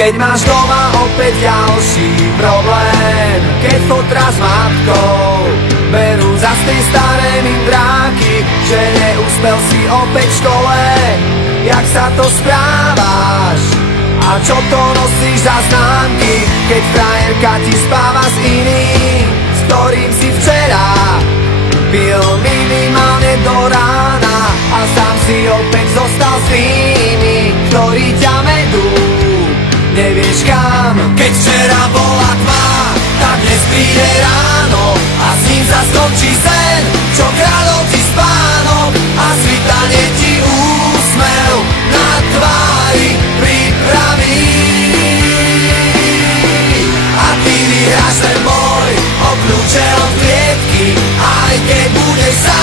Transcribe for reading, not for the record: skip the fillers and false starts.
Keď máš doma opäť ďalší problém, keď fotra s matkou berú za z tej staré mindráky, že neúspel si opäť v škole. Jak sa to správaš? A čo to nosíš za známky, keď frajerka ti spáva s iným, s ktorým si včera pil minimálne do rána a sám si opäť zostal s tými, ktorí ťa vedú nevieš kam. Keď včera bola tma, tak dnes príde ráno a s ním sa skončí sen, čo kradol ti spánok a svitanie ti úsmev na tvári pripraví. A ty vyhráš ten boj o kľúče od klietky, aj keď budeš sám.